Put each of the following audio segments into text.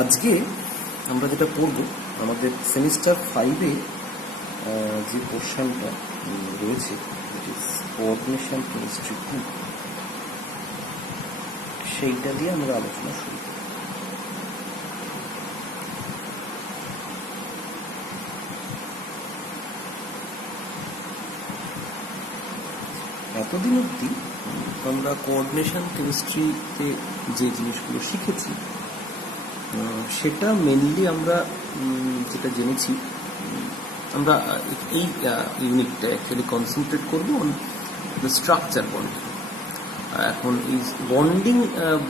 আজকে আমরা যেটা পড়ব আমাদের সেমিস্টার 5-এ যে পোর্শনটা রয়েছে ইট ইজ কোঅর্ডিনেশন কেমিস্ট্রি 2, সেইটা দিয়ে আমরা আলোচনা শুরু করব। এতদিন অবধি আমরা কোঅর্ডিনেশন কেমিস্ট্রিতে যে জিনিসগুলো শিখেছি সেটা মেনলি আমরা যেটা জেনেছি, আমরা এই ইউনিটটা অ্যাকচুয়ালি কনসেন্ট্রেট করবো অন দ্য স্ট্রাকচার বন্ডিং। এখন এই বন্ডিং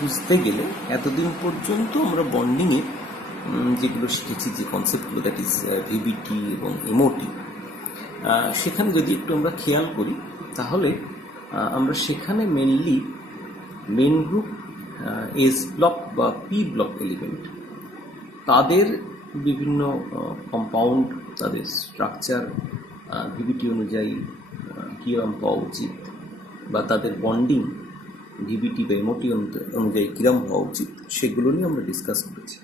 বুঝতে গেলে এতদিন পর্যন্ত আমরা বন্ডিংয়ে যেগুলো শিখেছি, যে কনসেপ্টগুলো, দ্যাট ইজ ভিবিটি এবং এমওটি, সেখানে যদি একটু আমরা খেয়াল করি তাহলে আমরা সেখানে mainly main group, S block বা পি ব্লক এলিমেন্ট, তাদের বিভিন্ন কম্পাউন্ড, তাদের স্ট্রাকচার ভিবিটি অনুযায়ী কীরকম হওয়া উচিত, বা তাদের বন্ডিং ভিবিটি বা এমওটি অনুযায়ী কীরকম হওয়া উচিত, সেগুলো নিয়ে আমরা ডিসকাস করেছি।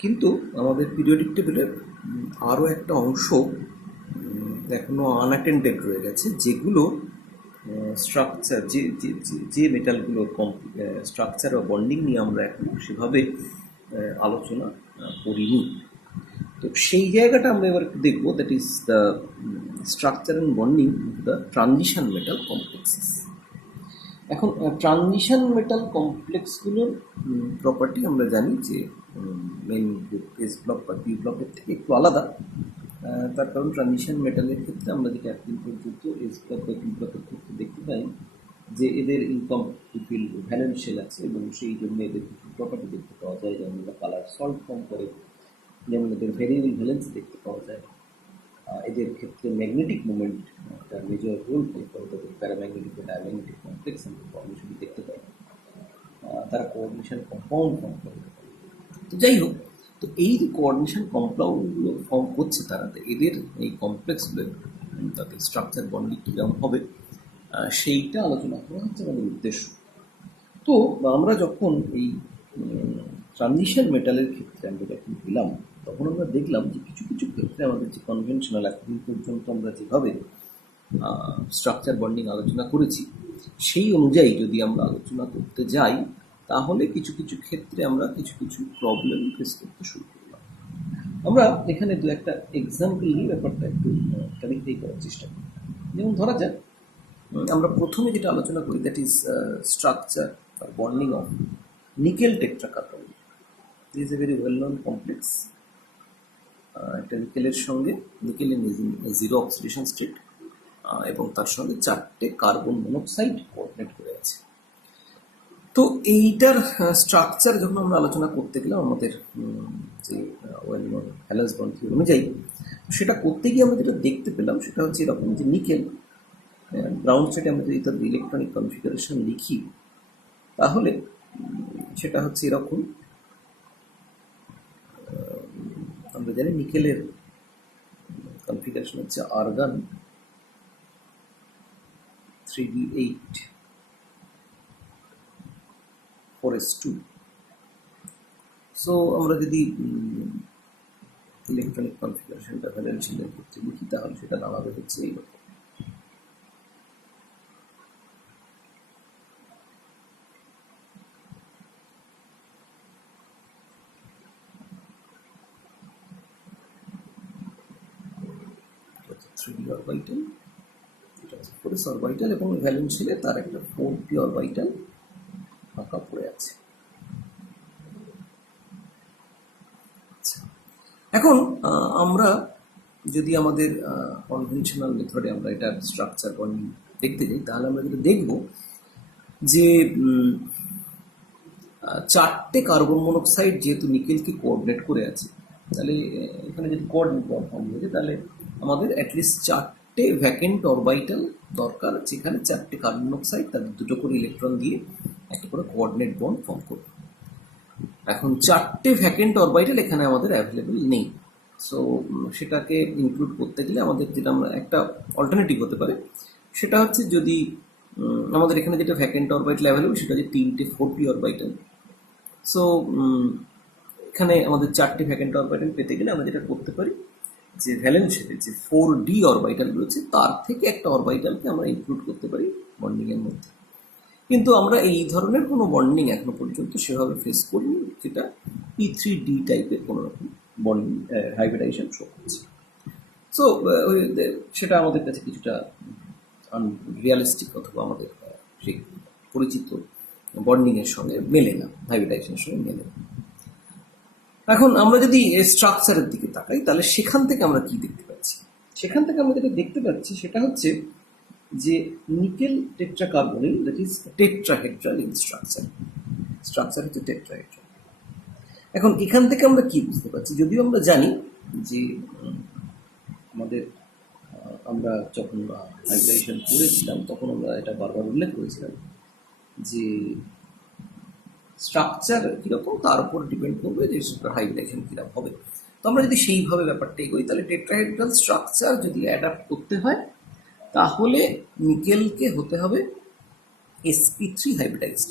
কিন্তু আমাদের পিরিয়ডিক টেবিলের আরও একটা অংশ এখনও আনঅ্যাটেন্ডেড রয়ে গেছে, যেগুলো স্ট্রাকচার, যে মেটালগুলোর স্ট্রাকচার বা বন্ডিং নিয়ে আমরা এখন সেভাবে আলোচনা করিনি। তো সেই জায়গাটা আমরা এবার দেখবো, that is the structure and bonding of the transition metal complexes. এখন ট্রানজিশন মেটাল কমপ্লেক্সগুলোর প্রপার্টি আমরা জানি যে মেন গ্রুপ এস ব্লক বা পি ব্লকের থেকে একটু আলাদা। তার কারণ ট্রানজিশন মেটালের ক্ষেত্রে আমরা যেটা এতদিন পর্যন্ত এস ব্লক বা পি ব্লকের ক্ষেত্রে দেখতে পাই যে এদের ইনকমপ্লিট ভ্যালেন্স শেল আছে, এবং সেই জন্য এদের কিছু প্রপার্টি দেখতে পাওয়া যায়, যেমন এরা কালার সল্ট ফর্ম করে, যেমন এদের ভেরিয়েবল ভ্যালেন্স দেখতে পাওয়া যায়। এদের ক্ষেত্রে ম্যাগনেটিক মুভমেন্ট একটা মেজর রোল প্লে করে, তাদের প্যারাম্যাগনেটিক বা ডায়াম্যাগনেটিক কমপ্লেক্স আমরা ফর্মেশন দেখতে পাই। তারা কোঅর্ডিনেশন কম্পাউন্ড ফর্ম করে। তো যাই হোক, তো এই যে কোঅর্ডিনেশন কম্পাউন্ডগুলো ফর্ম হচ্ছে, তারা এদের এই কমপ্লেক্সগুলো, তাদের স্ট্রাকচার বন্ডিং কীরকম হবে সেইটা আলোচনা করা হচ্ছে আমাদের উদ্দেশ্য। তো আমরা যখন এই ট্রানজিশন মেটালের ক্ষেত্রে আমরা যখন গেলাম, তখন আমরা দেখলাম যে কিছু কিছু ক্ষেত্রে আমাদের যে কনভেনশনাল এতদিন পর্যন্ত আমরা যেভাবে স্ট্রাকচার বন্ডিং আলোচনা করেছি, সেই অনুযায়ী যদি আমরা আলোচনা করতে যাই, তাহলে কিছু কিছু ক্ষেত্রে আমরা কিছু কিছু প্রবলেম ফেস করতে শুরু করলাম। আমরা এখানে দু একটা এক্সাম্পল নিয়ে ব্যাপারটা একটু ক্লারিফাই করার চেষ্টা করি। যেমন ধরা যাক, আমরা প্রথমে যেটা আলোচনা করি, that is structure or bonding of nickel tetracarbonate. This is a very well known complex. একটা নিকেলের সঙ্গে, nickel in zero oxidation state, এবং তার সঙ্গে 4টে কার্বন মনোক্সাইড কোঅর্ডিনেট করে আছে। তো এইটার স্ট্রাকচার যখন আমরা আলোচনা করতে গেলাম আমাদের যে well known valence bond theory অনুযায়ী, সেটা করতে গিয়ে আমরা যেটা দেখতে পেলাম সেটা হচ্ছে এরকম যে নিকেল গ্রাউন্ড স্টেটে আমরা যদি তার ইলেকট্রনিক কনফিগারেশন লিখি, তাহলে সেটা হচ্ছে এরকম। আমরা জানি নিকেলের কনফিগারেশন হচ্ছে আর্গন 3b8 4s2। সো আমরা যদি ইলেকট্রনিক কনফিগারেশনটা ভ্যালেন্সিয়ালের ক্ষেত্রে লিখি, তাহলে সেটা দাঁড়াবে হচ্ছে এইরকম। অরবিটাল, এটা হচ্ছে 4s অরবিটাল, এবং ভ্যালেন্সিয়ালে তার একটা 4p অরবিটাল ফাঁকা পড়ে আছে। এখন আমরা যদি আমাদের কনভেনশনাল মেথডে আমরা এটার স্ট্রাকচার বন্ডিং দেখতে যাই, তাহলে আমরা যেটা দেখব যে 4টে কার্বন মনোক্সাইড যেহেতু নিকেলকে কোঅর্ডিনেট করে আছে, তাহলে এখানে যদি কোঅর্ডিনেট ফর্ম হয়েছে, তাহলে আমাদের অ্যাটলিস্ট 4টে ভ্যাকেন্ট অরবিটাল দরকার, যেখানে 4টে কার্বন মনোক্সাইড তাদের 2টো করে ইলেকট্রন দিয়ে একটা করে কোঅর্ডিনেট বন্ড ফর্ম করবে। এখন 4টে ভ্যাকেন্ট অরবিটাল এখানে আমাদের অ্যাভেলেবেল নেই। সো সেটাকে ইনক্লুড করতে গেলে আমাদের যেটা আমরা একটা অল্টারনেটিভ হতে পারে, সেটা হচ্ছে যদি আমাদের এখানে যেটা ভ্যাকেন্ট অরবিটাল অ্যাভেলেবেল সেটা হচ্ছে 3টে 4p অরবিটাল, সো এখানে আমাদের 4টে ভ্যাকেন্ট অরবিটাল পেতে গেলে আমরা যেটা করতে পারি, যে ভ্যালেন্স শেপে যে 4D অরবিটাল রয়েছে তার থেকে একটা অরবিটালকে আমরা ইনক্লুড করতে পারি বন্ডিং এর মধ্যে। কিন্তু আমরা এই ধরনের কোনো বন্ডিং এখনো পর্যন্ত সেভাবে ফেস করিনি, যেটা P3D টাইপের কোনো রকম বন্ডিং হাইব্রিডাইজেশন শো করছে। সো সেটা আমাদের কাছে কিছুটা আনরিয়ালিস্টিক, অথবা আমাদের সেই পরিচিত বন্ডিংয়ের সঙ্গে মেলে না, হাইব্রিডাইজেশনের সঙ্গে মেলে না। এখন আমরা যদি স্ট্রাকচারের দিকে তাকাই, তাহলে সেখান থেকে আমরা কি দেখতে পাচ্ছি? সেখান থেকে আমরা যেটা দেখতে পাচ্ছি সেটা হচ্ছে যে nickel tetracarbonyl, that is tetrahedral in structure. Structure হচ্ছে টেট্রাহেড্রাল। এখন এখান থেকে আমরা কি বুঝতে পারছি? যদিও আমরা জানি যে আমাদের আমরা যখন হাইব্রিডাইজেশন করেছিলাম তখন আমরা এটা বারবার উল্লেখ করেছিলাম যে স্ট্রাকচার কীরকম তার উপর ডিপেন্ড করবে যে হাইব্রিডাইজেশন কীরকম হবে। তো আমরা যদি সেইভাবে ব্যাপারটা এগোই, তাহলে টেট্রাহেড্রাল স্ট্রাকচার যদি অ্যাডাপ্ট করতে হয় তাহলে নিকেলকে হতে হবে sp3 হাইব্রিডাইজড।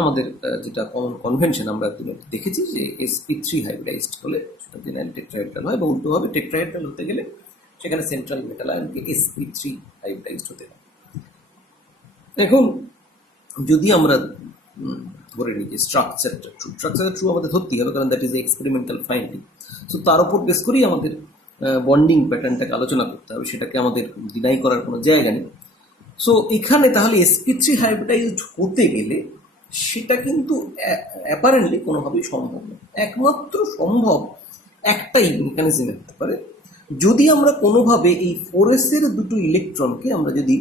আমাদের যেটা কমন কনভেনশন আমরা দেখেছি যে sp3 হাইব্রিডাইজড হলে সেটা জেনারেল টেট্রাহেড্রাল হয়, এবং উল্টোভাবে টেট্রাহেড্রাল হতে গেলে সেখানে সেন্ট্রাল মেটাল আয়নকে sp3 হাইব্রিডাইজড হতে হবে। এখন যদি আমরা ধরে নিই যে স্ট্রাকচারটা ট্রু আমাদের ধরতেই হবে, কারণ that is experimental finding. So তার উপর বেস করেই আমাদের বন্ডিং প্যাটার্নটাকে আলোচনা করতে হবে, সেটাকে আমাদের ডিনাই করার কোনো জায়গা নেই। সো এখানে তাহলে sp3 হাইব্রিডাইজড হতে গেলে সেটা কিন্তু অ্যাপারেন্টলি কোনোভাবেই সম্ভব না। একমাত্র সম্ভব একটাই মেকানিজম হতে পারে, যদি আমরা কোনোভাবে এই 4s এর দুটো ইলেকট্রনকে আমরা যদি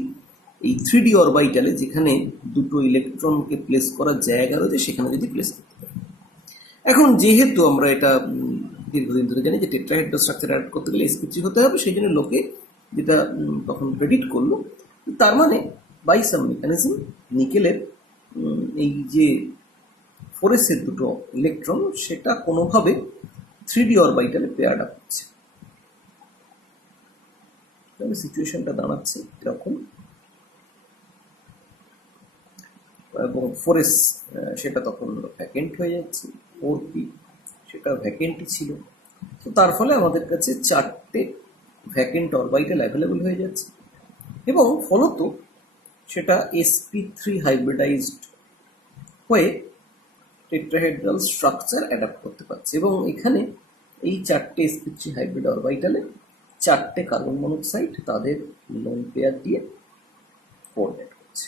এই 3D অরবিটালে, যেখানে দুটো ইলেকট্রনকে প্লেস করার জায়গা রয়েছে, সেখানে যদি প্লেস করতে পারি। এখন যেহেতু আমরা এটা দীর্ঘদিন ধরে জানি যে টেট্রাহেড্রাল স্ট্রাকচার অ্যাড করতে গেলে sp3 হতে হবে, সেই জন্য লোকে যেটা তখন প্রেডিক্ট করলো, তার মানে বাই সাম মেকানিজম নিকেলের এই যে 4s এর দুটো ইলেকট্রন সেটা কোনোভাবে 3D অরবিটালে পেয়ার্ড আপ হচ্ছে। তাহলে সিচুয়েশনটা দাঁড়াচ্ছে এরকম, এবং 4s সেটা তখন ভ্যাকেন্ট হয়ে যাচ্ছে, 4p সেটা ভ্যাকেন্টই ছিল। তো তার ফলে আমাদের কাছে 4টে ভ্যাকেন্ট অরবিটাল অ্যাভেলেবল হয়ে যাচ্ছে, এবং ফলত সেটা sp3 হাইব্রিডাইজড হয়ে টেট্রাহেড্রাল স্ট্রাকচার অ্যাডাপ্ট করতে পারছে। এবং এখানে এই 4টে sp3 হাইব্রিড অরবিটালে 4টে কার্বন মনোক্সাইড তাদের লোন পেয়ার দিয়ে কোঅর্ডিনেট করছে।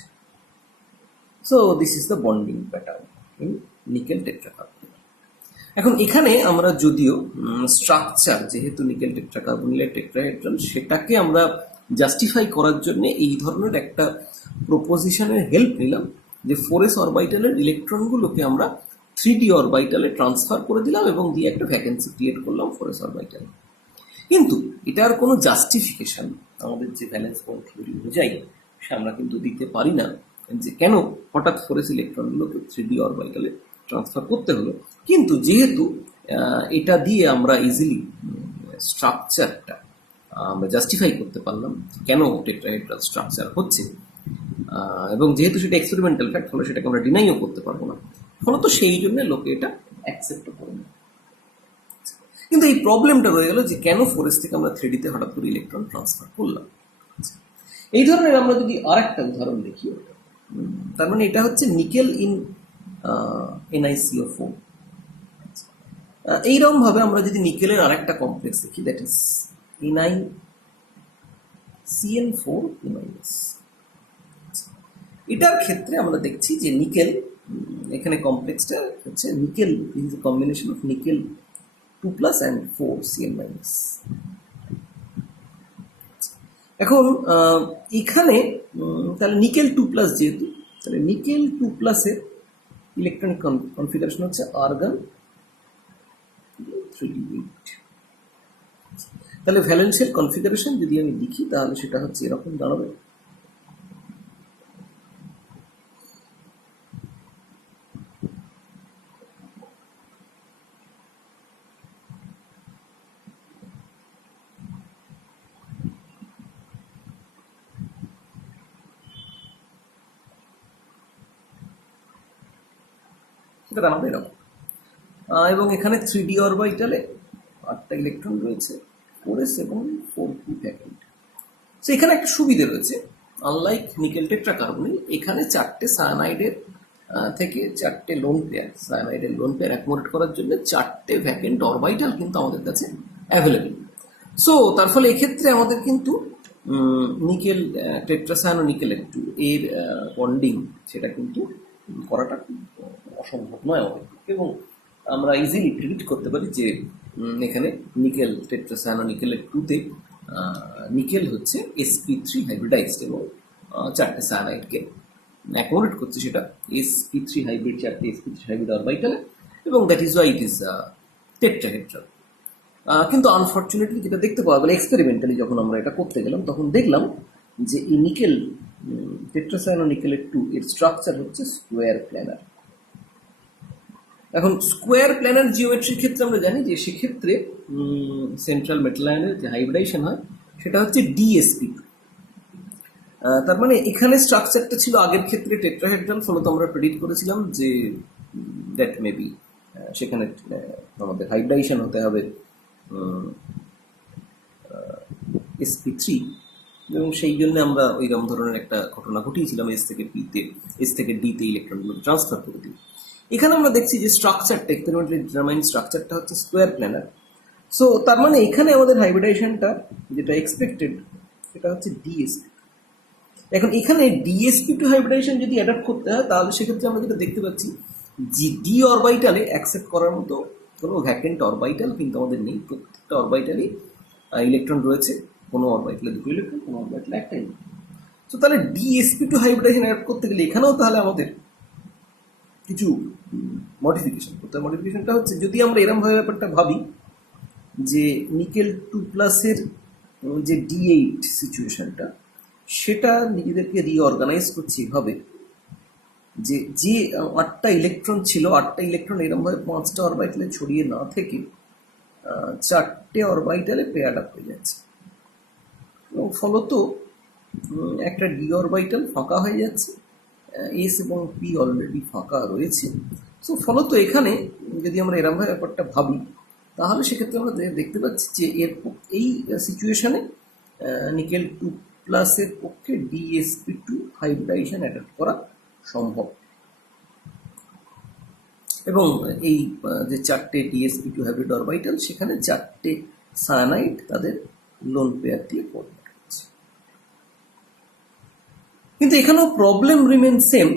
So this is the bonding pattern in nickel tetracarbonyl. এখন এখানে আমরা যদিও স্ট্রাকচার, যেহেতু নিকেল টেট্রাকার্বনিলের টেট্রাহেড্রাল, সেটাকে আমরা জাস্টিফাই করার জন্য এই ধরনের একটা প্রপোজিশনের হেল্প নিলাম যে 4s অরবিটালের ইলেকট্রনগুলোকে আমরা 3D অরবিটালে ট্রান্সফার করে দিলাম এবং দিয়ে একটা ভ্যাকেন্সি ক্রিয়েট করলাম 4s অরবিটালে। কিন্তু এটার কোনো জাস্টিফিকেশন আমাদের যে ভ্যালেন্স বন্ড থিওরি অনুযায়ী আমরা কিন্তু দিতে পারি না, যে কেন হঠাৎ 4s ইলেকট্রনগুলোকে 3D অরবিটালে ট্রান্সফার করতে হলো। কিন্তু যেহেতু এটা দিয়ে আমরা ইজিলি স্ট্রাকচারটা আমরা জাস্টিফাই করতে পারলাম কেন টেট্রাহেড্রাল স্ট্রাকচার হচ্ছে, এবং যেহেতু সেটা এক্সপেরিমেন্টাল ফ্যাক্ট, ফলে সেটাকে আমরা ডিনাইও করতে পারবো না, ফলত সেই জন্য লোকে এটা অ্যাকসেপ্ট করে না। কিন্তু এই প্রবলেমটা রয়ে গেল যে কেন 4s থেকে আমরা 3Dতে হঠাৎ করে ইলেকট্রন ট্রান্সফার করলাম। এই ধরনের আমরা যদি আর একটা উদাহরণ দেখি, তার মানে এটা হচ্ছে নিকেল ইন NiCO4। এইরকম ভাবে আমরা যদি নিকেলের আর একটা কমপ্লেক্স দেখি, দ্যাট ইজ NiCN4 এটার ক্ষেত্রে আমরা দেখছি যে নিকেল, এখানে কমপ্লেক্সটা হচ্ছে nickel is a combination of nickel 2+ and 4Cn-। এখন এখানে তাহলে নিকেল 2+, যেহেতু তাহলে নিকেল 2+ এর ইলেকট্রন কনফিগারেশন হচ্ছে আর্গন 3d8। তাহলে ভ্যালেন্সিয়াল কনফিগারেশন যদি আমি লিখি তাহলে সেটা হচ্ছে এরকম দাঁড়াবে। এটা দাঁড়াবে এরকম। এবং এখানে 3D অরবিটালে 8টা ইলেকট্রন রয়েছে, 4s এবং 4p ভ্যাকেন্ট। তো এখানে একটা সুবিধে রয়েছে, আনলাইক নিকেল টেট্রাকার্বনিল, এখানে 4টে সায়ানাইডের থেকে 4টে লোন পেয়ার, সায়ানাইডের লোন পেয়ার অ্যাকোমোডেট করার জন্য 4টে ভ্যাকেন্ট অরবিটাল কিন্তু আমাদের কাছে অ্যাভেলেবেল। সো তার ফলে এক্ষেত্রে আমাদের কিন্তু নিকেল টেট্রাসায়ানো নিকেল একটু এর বন্ডিং সেটা কিন্তু করাটা খুব অসম্ভব নয় আমাদের, এবং আমরা ইজিলি প্রিডিক্ট করতে পারি যে এখানে নিকেল টেট্রাসায়ানো নিকেল টুতে নিকেল হচ্ছে sp3 হাইব্রিডাইজড এবং 4টে সায়ানাইডকে অ্যাকোমোডেট করছে, সেটা sp3 হাইব্রিড, 4টে sp3 হাইব্রিড অরবিটালে, এবং that is why it is tetrahedral. কিন্তু আনফর্চুনেটলি যেটা দেখতে পাওয়া গেল এক্সপেরিমেন্টালি, যখন আমরা এটা করতে গেলাম তখন দেখলাম যে এই নিকেল টেট্রাসায়ানো নিকেলের 2 এর স্ট্রাকচার হচ্ছে স্কোয়ার প্ল্যানার। এখন স্কোয়ার প্ল্যানার জিওমেট্রির ক্ষেত্রে আমরা জানি যে সেক্ষেত্রে সেন্ট্রাল মেটাল আয়নের যে হাইব্রিডাইজেশন হয় সেটা হচ্ছে DsP2। তার মানে এখানে স্ট্রাকচারটা ছিল আগের ক্ষেত্রে টেট্রাহেড্রাল, ফলত আমরা প্রেডিক্ট করেছিলাম যে দ্যাট মেবি সেখানে আমাদের হাইব্রিডাইজেশন হতে হবে sp3, এবং সেই জন্য আমরা ওইরকম ধরনের একটা ঘটনা ঘটিয়েছিলাম, এস থেকে পিতে, এস থেকে ডিতে ইলেকট্রনগুলো ট্রান্সফার করে দিই। এখানে আমরা দেখছি যে স্ট্রাকচারটা, এক্সপেরিমেন্টালি ডিটারমাইন স্ট্রাকচারটা হচ্ছে স্কোয়ার প্ল্যানার। সো তার মানে এখানে আমাদের হাইব্রিডাইজেশনটা যেটা এক্সপেক্টেড সেটা হচ্ছে DsP। এখন এখানে DsP2 হাইব্রিডাইজেশন যদি অ্যাডাপ্ট করতে হয় তাহলে সেক্ষেত্রে আমরা যেটা দেখতে পাচ্ছি যে ডি অরবিটালে অ্যাকসেপ্ট করার মতো কোনো ভ্যাকেন্ট অরবিটাল কিন্তু আমাদের নেই। প্রত্যেকটা অরবিটালই ইলেকট্রন রয়েছে, কোনো অরবিটালে 2 ইলেকট্রন, কোনো অরবিটালে 1টা ইলেকট্রন। তো তাহলে DsP2 হাইব্রিডাইজেশন অ্যাড করতে গেলে এখানেও তাহলে আমাদের কিছু মডিফিকেশন করতে হবে। মডিফিকেশনটা হচ্ছে, যদি আমরা এরমভাবে ব্যাপারটা ভাবি যে নিকেল 2+এর যে D8 সিচুয়েশনটা সেটা নিজেদেরকে রিঅর্গানাইজ করছে এভাবে যে 8টা ইলেকট্রন ছিল, 8টা ইলেকট্রন এরমভাবে 5টা অরবিটালে ছড়িয়ে না থেকে 4টে অরবিটালে পেয়ার্ড আপ হয়ে যাচ্ছে, এবং ফলত একটা ডি অরবিটাল ফাঁকা হয়ে যাচ্ছে, এস এবং পি অলরেডি ফাঁকা রয়েছে। সো ফলত এখানে যদি আমরা এরমভাবে ব্যাপারটা ভাবি তাহলে সেক্ষেত্রে আমরা দেখতে পাচ্ছি যে এই সিচুয়েশনে নিকেল 2+এর পক্ষে DsP2 হাইব্রিডাইজেশন অ্যাডাপ্ট করা সম্ভব, এবং এই যে 4টে DsP2 হাইব্রিড অরবিটাল সেখানে 4টে সায়ানাইড তাদের লোন পেয়ার দিয়ে কোঅর্ডিনেট করছে। কিন্তু এখানেও প্রবলেম রিমেন সেম,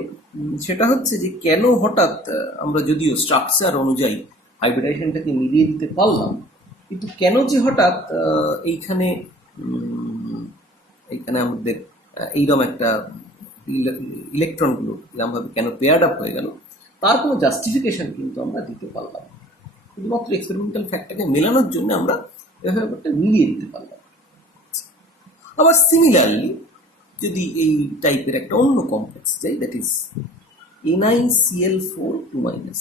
সেটা হচ্ছে যে কেন হঠাৎ আমরা যদিও স্ট্রাকচার অনুযায়ী হাইব্রিডাইজেশনটাকে মিলিয়ে দিতে পারলাম, কিন্তু কেন যে হঠাৎ এইখানে আমাদের এইরকম একটা ইলেকট্রনগুলো এরকমভাবে কেন পেয়ার্ড আপ হয়ে গেল তার কোনো জাস্টিফিকেশন কিন্তু আমরা দিতে পারলাম। শুধুমাত্র এক্সপেরিমেন্টাল ফ্যাক্টটাকে মেলানোর জন্য আমরা এভাবে ব্যাপারটা মিলিয়ে দিতে পারলাম। আবার সিমিলারলি যদি এই টাইপের একটা অন্য কমপ্লেক্স যাই, দ্যাট ইজ NiCl4 2-,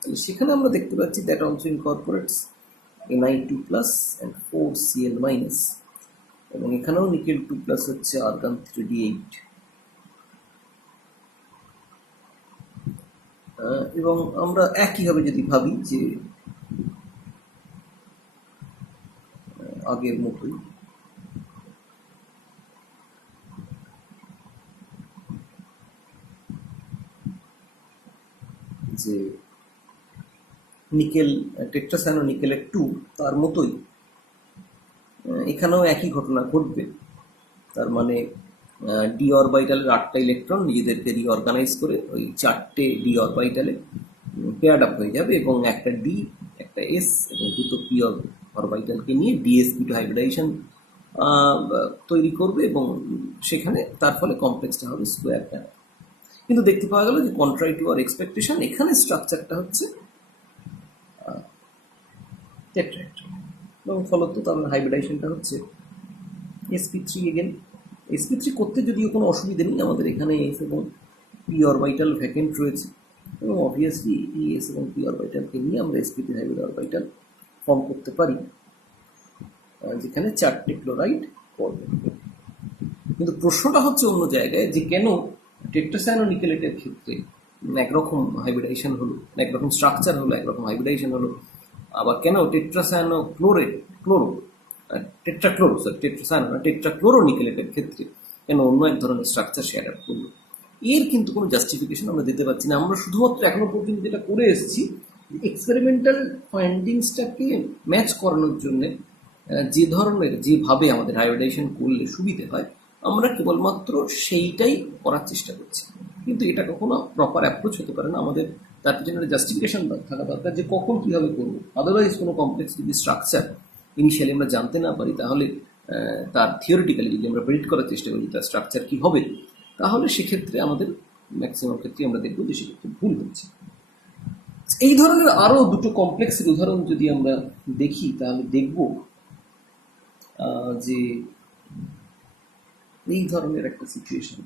তাহলে সেখানে আমরা দেখতে পাচ্ছি that also ইনকর্পোরেটস Ni2+ and 4Cl-, এবং এখানেও নিকেল 2+ হচ্ছে আর্গন 3D8, এবং আমরা একইভাবে যদি ভাবি যে আগের মতোই যে নিকেল টেট্রাসায়ানো নিকেলের 2 তার মতোই এখানেও একই ঘটনা ঘটবে। তার মানে ডি অরবিটালের 8টা ইলেকট্রন নিজেদেরকে রিঅর্গানাইজ করে ওই 4টে ডি অরবিটালে পেয়ার্ড আপ হয়ে যাবে, এবং একটা ডি, একটা এস এবং 2টো পি অরবিটালকে নিয়ে DsP2 হাইব্রিডাইজেশন তৈরি করবে, এবং সেখানে তার ফলে কমপ্লেক্সটা হবে স্কোয়ার প্ল্যানার। কিন্তু দেখতে পাওয়া গেল যে কন্ট্রারি টু আর এক্সপেকটেশন, এখানে স্ট্রাকচারটা হচ্ছে টেট্রাহেড্রাল, এবং ফলত তার হাইব্রিডাইজেশনটা হচ্ছে sp3 এগেন। sp3 করতে যদিও কোনো অসুবিধা নেই, আমাদের এখানে এস এবং পি অরবিটাল ভ্যাকেন্ট রয়েছে, এবং অবভিয়াসলি এই এস এবং পি অরবিটালকে নিয়ে আমরা sp3 হাইব্রিড অরবিটাল ফর্ম করতে পারি যেখানে 4টে ক্লোরাইড পড়বে। কিন্তু প্রশ্নটা হচ্ছে অন্য জায়গায়, যে কেন টেট্রাসায়ানো নিকেলেটের ক্ষেত্রে একরকম হাইব্রিডাইজেশন হলো, একরকম স্ট্রাকচার হলো, একরকম হাইব্রিডাইজেশন হলো, আবার কেন টেট্রাসায়ানো ক্লোরো টেট্রাক্লোরো সরি টেট্রাসায়ানো না টেট্রাক্লোরো নিকেলেটের ক্ষেত্রে কেন অন্য এক ধরনের স্ট্রাকচার সে অ্যাডাপ্ট করলো, এর কিন্তু কোনো জাস্টিফিকেশন আমরা দিতে পারছি না। আমরা শুধুমাত্র এখনো পর্যন্ত যেটা করে এসেছি এক্সপেরিমেন্টাল ফাইন্ডিংসটাকে ম্যাচ করানোর জন্যে যে ধরনের যেভাবে আমাদের হাইব্রিডাইজেশন করলে সুবিধে হয় আমরা কেবলমাত্র সেইটাই করার চেষ্টা করছি, কিন্তু এটা কখনো প্রপার অ্যাপ্রোচ হতে পারে না। আমাদের তার জন্য জাস্টিফিকেশন থাকা দরকার যে কখন কীভাবে করবো। আদারওয়াইজ কোনো কমপ্লেক্স যদি স্ট্রাকচার ইনিশিয়ালি আমরা জানতে না পারি তাহলে তার থিওরিটিক্যালি যদি আমরা প্রেডিক্ট করার চেষ্টা করি তার স্ট্রাকচার কী হবে, তাহলে সেক্ষেত্রে আমাদের ম্যাক্সিমাম ক্ষেত্রে আমরা দেখবো যে সেক্ষেত্রে ভুল হচ্ছে। এই ধরনের আরও দুটো কমপ্লেক্সের উদাহরণ যদি আমরা দেখি তাহলে দেখব যে এই ধরনের একটা সিচুয়েশন,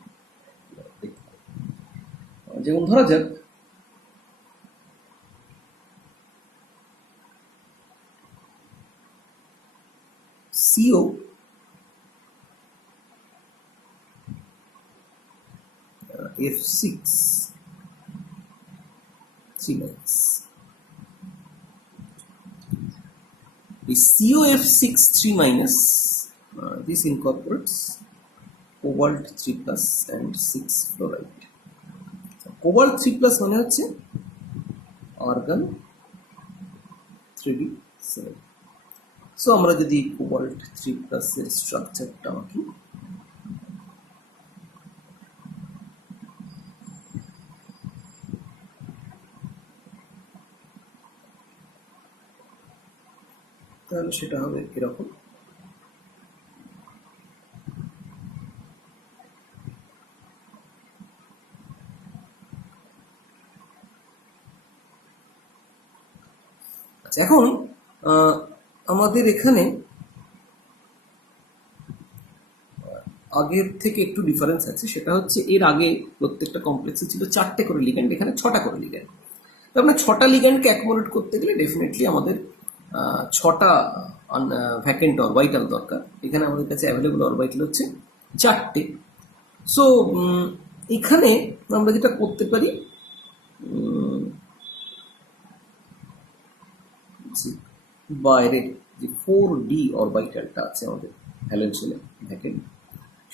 যেমন ধরা যাক CO F6 3 the COF6 3 this incorporates cobalt 3 plus and 6 fluoride. So, cobalt 3 plus মানে হচ্ছে argon 3d7। সো আমরা যদি cobalt 3 plus এর স্ট্রাকচারটা আঁকি, তাহলে সেটা হবে এরকম। আচ্ছা, এখন আমাদের এখানে আগের থেকে একটু ডিফারেন্স আছে, সেটা হচ্ছে এর আগে প্রত্যেকটা কমপ্লেক্সে ছিল 4টে করে লিগ্যান্ড, এখানে 6টা করে লিগ্যান্ড। তো আমরা 6টা লিগ্যান্ডকে অ্যাকোমোডেট করতে গেলে ডেফিনেটলি আমাদের 6টা ভ্যাকেন্ট অরবাইটাল দরকার। এখানে আমাদের কাছে অ্যাভেলেবল অরবাইটাল হচ্ছে 4টে। সো এখানে আমরা যেটা করতে পারি, বাইরে যে 4d অরবাইটালটা আছে আমাদের ভ্যালেন্সিয়ালে ভ্যাকেন্ট,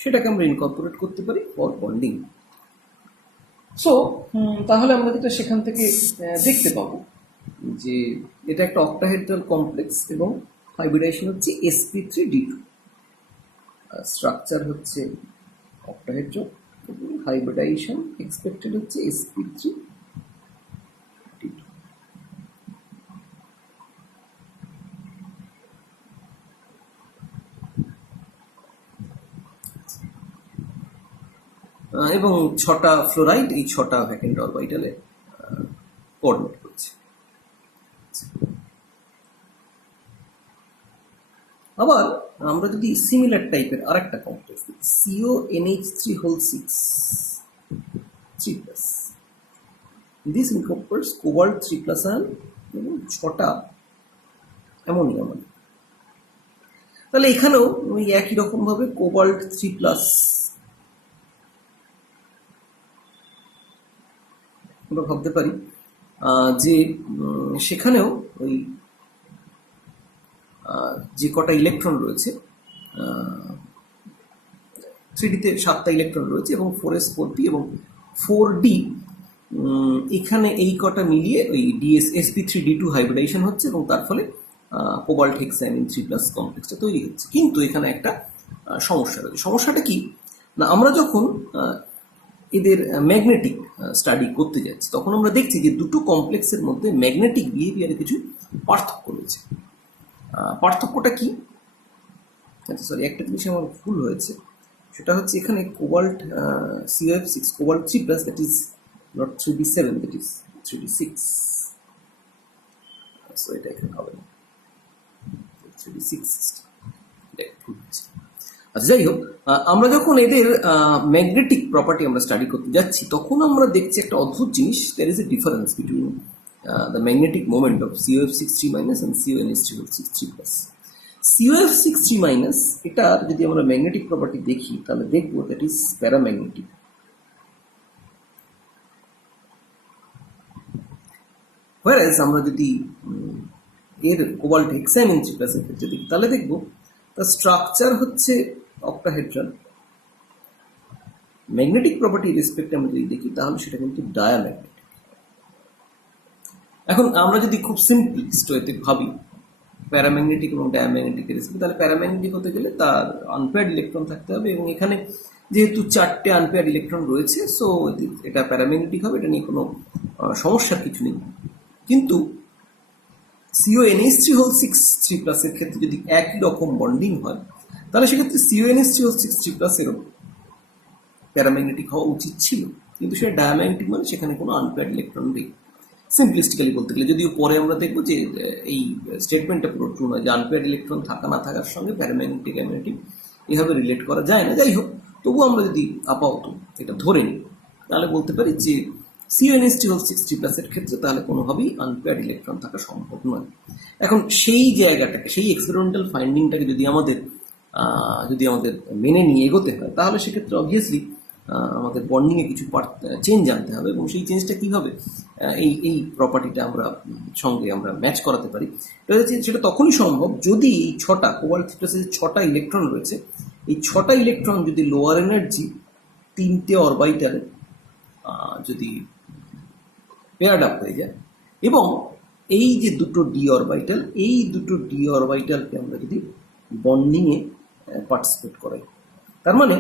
সেটাকে আমরা ইনকর্পোরেট করতে পারি ফর বন্ডিং। সো তাহলে আমরা যেটা সেখান থেকে দেখতে পাবো যে এটা একটা অক্টাহেড্রাল কমপ্লেক্স এবং হাইব্রিডাইজেশন হচ্ছে sp3d2, স্ট্রাকচার হচ্ছে অক্টাহেড্রাল এবং হাইব্রিডাইজেশন এক্সপেক্টেড হচ্ছে sp3d2। এবং 6টা ফ্লোরাইড এই 6টা ভ্যাকেন্ট অরবাইটালে কোঅর্ডিনেট করছে। আবার আমরা যদি সিমিলার টাইপের আরেকটা complex CONH3 6 this incorporates cobalt 3 ion এবং 6টা অ্যামোনিয়াম আয়ন, তাহলে এখানেও ওই একই রকম ভাবে কোবাল্ট 3 আমরা ভাবতে পারি যে সেখানেও ওই যে কটা ইলেকট্রন রয়েছে 3D-তে 7টা ইলেকট্রন রয়েছে এবং 4s 4p এবং 4d, এখানে এই কটা মিলিয়ে ওই sp3d2 হাইব্রিডাইজেশন হচ্ছে এবং তার ফলে কোবাল্ট হেক্সামিন 3+ কমপ্লেক্সটা তৈরি হচ্ছে। কিন্তু এখানে একটা সমস্যা রয়েছে। সমস্যাটা কি না, আমরা যখন এদের ম্যাগনেটিক স্টাডি করতে যাচ্ছি তখন আমরা দেখছি যে দুটো কমপ্লেক্সের মধ্যে ম্যাগনেটিক বিহেভিয়ারে কিছু পার্থক্য রয়েছে। পার্থক্যটা কি? আচ্ছা সরি, একটা জিনিস আমার ভুল হয়েছে, সেটা হচ্ছে এখানে cobalt COF6 cobalt 3+ that is not 3d7 that is 3d6, so এটা এখানে হবে না 3d6। আচ্ছা যাই হোক, আমরা যখন এদের ম্যাগনেটিক প্রপার্টি আমরা স্টাডি করতে যাচ্ছি তখন আমরা দেখছি একটা অদ্ভুত জিনিস, there is a difference between the magnetic moment of COF6 3- and CONH3 3+। COF6 3- এটার যদি আমরা ম্যাগনেটিক প্রপার্টি দেখি তাহলে দেখবো দ্যাট ইজ প্যারাম্যাগনেটিক। হোয়ারাস আমরা যদি এর কোবাল্ট হেক্সামিন 3+ এর ক্ষেত্রে দেখি তাহলে দেখব তার স্ট্রাকচার হচ্ছে অক্টাহেড্রাল। ম্যাগনেটিক প্রপার্টি রেসপেক্টে আমরা যদি দেখি তাহলে সেটা কিন্তু ডায়াম্যাগনেটিক। এখন আমরা যদি খুব সিম্পলিস্ট ওয়েতে ভাবি প্যারাম্যাগনেটিক এবং ডায়াম্যাগনেটিক রেসপেক্ট, তাহলে প্যারাম্যাগনেটিক হতে গেলে তার আনপেয়ার্ড ইলেকট্রন থাকতে হবে, এবং এখানে যেহেতু 4টে আনপেয়ার্ড ইলেকট্রন রয়েছে, সো এটা প্যারাম্যাগনেটিক হবে, এটা নিয়ে কোনো সমস্যার কিছু নেই। কিন্তু CONH3 3+ এর ক্ষেত্রে যদি একই রকম বন্ডিং হয় তাহলে সেক্ষেত্রে CONH3 3+ এরও প্যারাম্যাগনেটিক হওয়া উচিত ছিল, কিন্তু সেটা ডায়াম্যাগনেটিক মানে সেখানে কোনো আনপেয়ার্ড ইলেকট্রন নেই। সিম্পলিস্টিক্যালি বলতে গেলে, যদিও পরে আমরা দেখবো যে এই স্টেটমেন্টটা পুরো ট্রু নয়, যে আনপেয়ার্ড ইলেকট্রন থাকা না থাকার সঙ্গে প্যারাম্যাগনেটিক ম্যাগনেটিক এভাবে রিলেট করা যায় না। যাই হোক, তবুও আমরা যদি আপাতত এটা ধরে নিই তাহলে বলতে পারি যে CONH3 3+ এর ক্ষেত্রে তাহলে কোনোভাবেই আনপেয়ার্ড ইলেকট্রন থাকা সম্ভব নয়। এখন সেই জায়গাটাকে, সেই এক্সপেরিমেন্টাল ফাইন্ডিংটাকে যদি আমাদের মেনে নিয়ে এগোতে হয় তাহলে সেক্ষেত্রে অবভিয়াসলি আমাদের বন্ডিংয়ে কিছু চেঞ্জ আনতে হবে, এবং সেই চেঞ্জটা কীভাবে এই প্রপার্টিটা সঙ্গে আমরা ম্যাচ করাতে পারি সেটা তখনই সম্ভব যদি এই 6টা কোবাল্ট 3+ এর 6টা ইলেকট্রন রয়েছে, এই 6টা ইলেকট্রন যদি লোয়ার এনার্জি 3টে অরবিটালে যদি পেয়ার্ড আপ হয়ে যায়, এবং এই যে দুটো ডি অরবিটাল, এই দুটো ডি অরবিটালকে আমরা যদি বন্ডিংয়ে পার্টিসিপেট করাই, তার মানে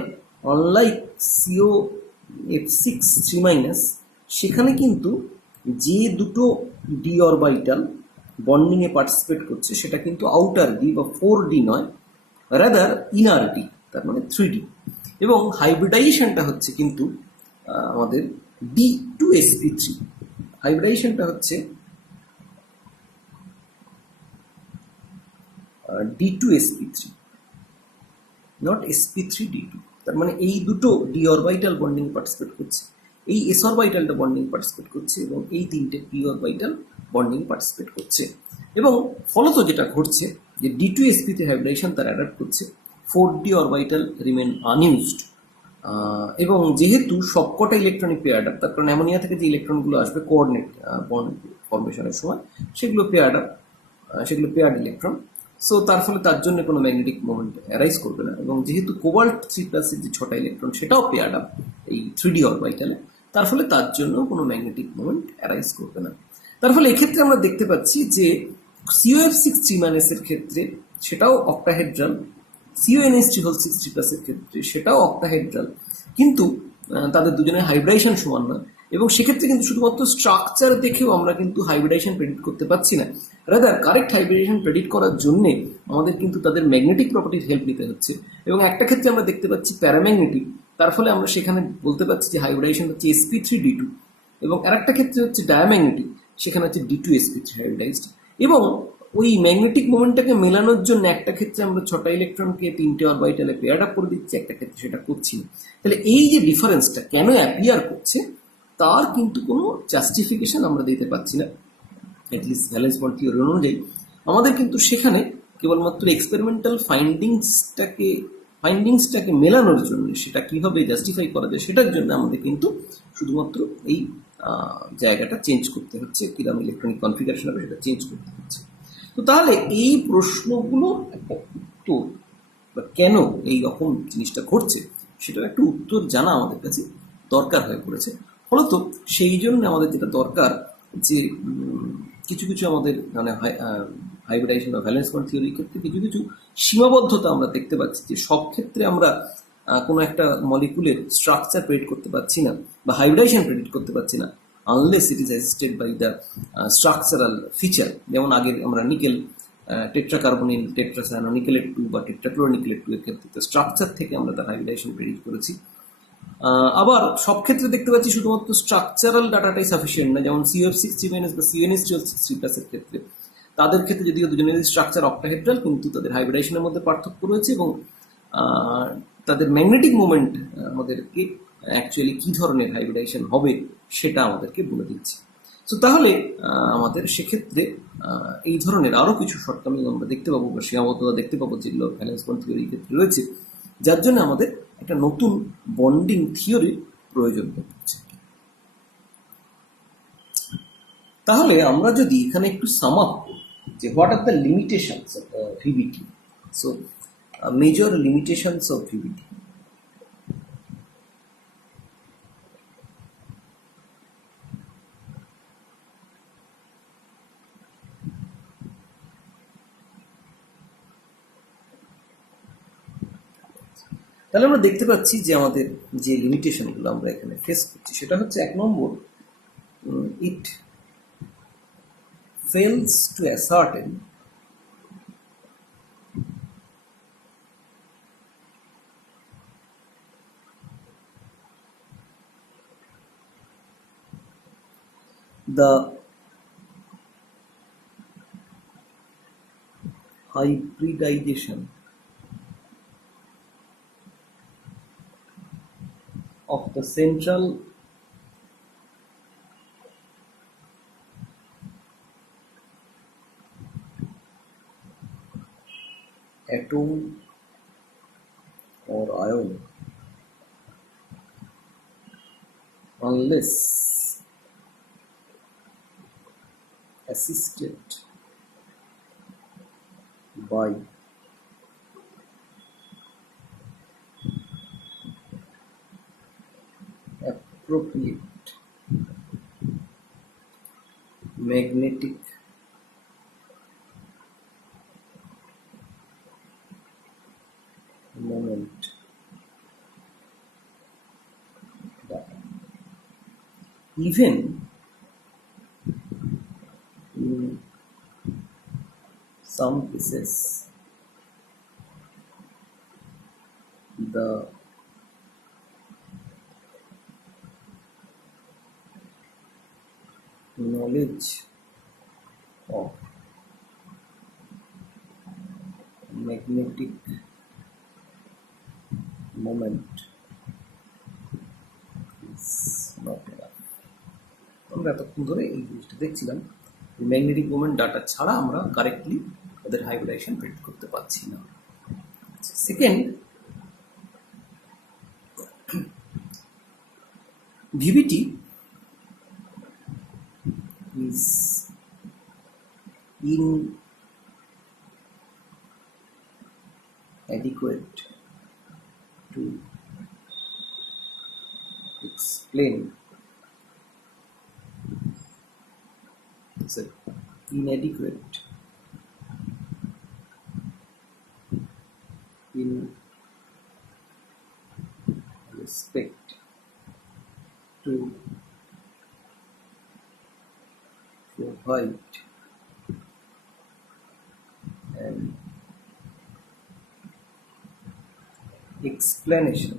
অনলাইক COF6 3- সেখানে কিন্তু যে দুটো ডি অরবিটাল বন্ডিংয়ে পার্টিসিপেট করছে সেটা কিন্তু আউটার ডি বা 4D নয়, রাদার ইনার ডি, তার মানে 3D, এবং হাইব্রিডাইজেশনটা হচ্ছে কিন্তু আমাদের D2sp3। হাইব্রিডাইজেশনটা হচ্ছে D2sp3, নট sp3d2। তার মানে এই দুটো ডি অরবিটাল বন্ডিং পার্টিসিপেট করছে, এই এস অরবিটালটা বন্ডিং পার্টিসিপেট করছে, এবং এই 3টে পি অরবিটাল বন্ডিং পার্টিসিপেট করছে, এবং ফলত যেটা ঘটছে যে D2sp তে হাইব্রিডাইজেশন তার অ্যাডাপ্ট করছে, 4D অরবিটাল রিমেন আনইউজড, এবং যেহেতু সবকটা ইলেকট্রনিক পেয়ার্ড আপ, তার কারণ অ্যামোনিয়া থেকে যে ইলেকট্রনগুলো আসবে কোঅর্ডিনেট বন্ড ফর্মেশনের সময় সেগুলো পেয়ার্ড আপ, সেগুলো পেয়ার্ড ইলেকট্রন, সো তার ফলে তার জন্য কোনো ম্যাগনেটিক মোমেন্ট অ্যারাইজ করবে না, এবং যেহেতু কোবাল্ট 3+ এর যে 6টা ইলেকট্রন সেটাও পেয়ার্ড আপ এই 3D অরবিটালে, তার ফলে তার জন্য কোনো ম্যাগনেটিক মোমেন্ট অ্যারাইজ করবে না। তার ফলে এক্ষেত্রে আমরা দেখতে পাচ্ছি যে COF6 3- এর ক্ষেত্রে সেটাও অক্টাহেড্রাল, CONH3 3+ এর ক্ষেত্রে সেটাও অক্টাহেড্রাল, কিন্তু তাদের দুজনের হাইব্রিডাইজেশন সমান নয়, এবং সেক্ষেত্রে কিন্তু শুধুমাত্র স্ট্রাকচার দেখেও আমরা কিন্তু হাইব্রিডাইজেশন প্রেডিক্ট করতে পারছি না, রাদার কারেক্ট হাইব্রিডাইজেশন প্রেডিক্ট করার জন্য আমাদের কিন্তু তাদের ম্যাগনেটিক প্রপার্টির হেল্প নিতে হচ্ছে, এবং একটা ক্ষেত্রে আমরা দেখতে পাচ্ছি প্যারাম্যাগনেটিক, তার ফলে আমরা সেখানে বলতে পারছি যে হাইব্রিডাইজেশন হচ্ছে sp3d2, এবং আরেকটা ক্ষেত্রে হচ্ছে ডায়াম্যাগনেটিক, সেখানে হচ্ছে D2sp3 হাইব্রিডাইজড, এবং ওই ম্যাগনেটিক মোমেন্টটাকে মেলানোর জন্য একটা ক্ষেত্রে আমরা 6টা ইলেকট্রনকে 3টে অরবিটালে পেয়ার্ড আপ করে দিচ্ছি, একটা ক্ষেত্রে সেটা করছি না। তাহলে এই যে ডিফারেন্সটা কেন অ্যাপিয়ার করছে তার কিন্তু কোনো জাস্টিফিকেশন আমরা দিতে পারছি না, অ্যাটলিস্ট ভ্যালেন্স বন্ড থিওরি অনুযায়ী। আমাদের কিন্তু সেখানে কেবলমাত্র এক্সপেরিমেন্টাল ফাইন্ডিংসটাকে মেলানোর জন্য, সেটা কিভাবে জাস্টিফাই করা যায় সেটার জন্য আমাদের কিন্তু শুধুমাত্র এই জায়গাটা চেঞ্জ করতে হচ্ছে, কিরকম ইলেকট্রনিক কনফিগারেশন হবে সেটা চেঞ্জ করতে হচ্ছে। তো তাহলে এই প্রশ্নগুলো একটা উত্তর, বা কেন এই রকম জিনিসটা ঘটছে সেটার একটা উত্তর জানা আমাদের কাছে দরকার হয়ে পড়েছে। ফলত সেই জন্য আমাদের যেটা দরকার যে কিছু কিছু আমাদের মানে হাইব্রিডাইজেশন বা ভ্যালেন্স বন্ড থিওরির ক্ষেত্রে কিছু কিছু সীমাবদ্ধতা আমরা দেখতে পাচ্ছি, যে সব ক্ষেত্রে আমরা কোনো একটা মলিকুলের স্ট্রাকচার প্রেডিক্ট করতে পারছি না বা হাইব্রিডাইজেশন প্রেডিক্ট করতে পারছি না unless it is assisted by the structural feature. যেমন আগের আমরা নিকেল টেট্রাকার্বনিল টেট্রাসায়ানোনিকেলেট 2 বা টেট্রাক্লোরোনিকেলেট 2 এর ক্ষেত্রে স্ট্রাকচার থেকে আমরা তার হাইব্রিডাইজেশন প্রেডিক্ট করেছি। আবার সব ক্ষেত্রে দেখতে পাচ্ছি শুধুমাত্র স্ট্রাকচারাল ডাটাটাই সাফিসিয়েন্ট না, যেমন COF6 3- বা CONH3 3+ এর ক্ষেত্রে তাদের ক্ষেত্রে যদিও দুজনের স্ট্রাকচার অক্টাহেড্রাল, কিন্তু তাদের হাইব্রিডাইজেশনের মধ্যে পার্থক্য রয়েছে, এবং তাদের ম্যাগনেটিক মোমেন্ট আমাদেরকে অ্যাকচুয়ালি কী ধরনের হাইব্রিডাইজেশন হবে সেটা আমাদেরকে বলে দিচ্ছে। তো তাহলে আমাদের সেক্ষেত্রে এই ধরনের আরও কিছু শর্টকামিং আমরা দেখতে পাবো বা সীমাবদ্ধতা দেখতে পাবো যেগুলো ভ্যালেন্স বন্ড থিওরির ক্ষেত্রে রয়েছে, যার জন্য আমাদের একটা নতুন বন্ডিং থিওরির প্রয়োজন পড়ছে। তাহলে আমরা যদি এখানে একটু সাম আপ করি যে what are the limitations of VVT, so major limitations of VVT. তাহলে আমরা দেখতে পাচ্ছি যে আমাদের যে লিমিটেশনগুলো আমরা এখানে ফেস করছি সেটা হচ্ছে, এক নম্বর, ইট fails to ascertain the hybridization of the central atom or ion unless assisted by appropriate magnetic moment data. Even in some cases, the knowledge of magnetic moment is not enough. আমরা এতক্ষণ ধরে এই জিনিসটা দেখছিলাম, ম্যাগনেটিক মোমেন্ট ডাটা ছাড়া আমরা correctly ওদের hybridization predict করতে পারছি না। Second, VVT is inadequate to explain, it's inadequate in respect to provide an explanation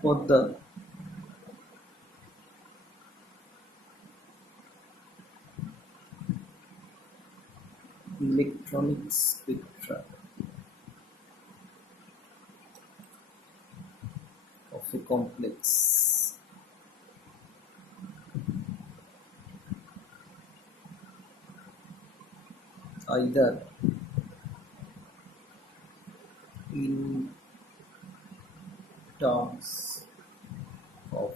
for the electronic spectra of a complex either in terms of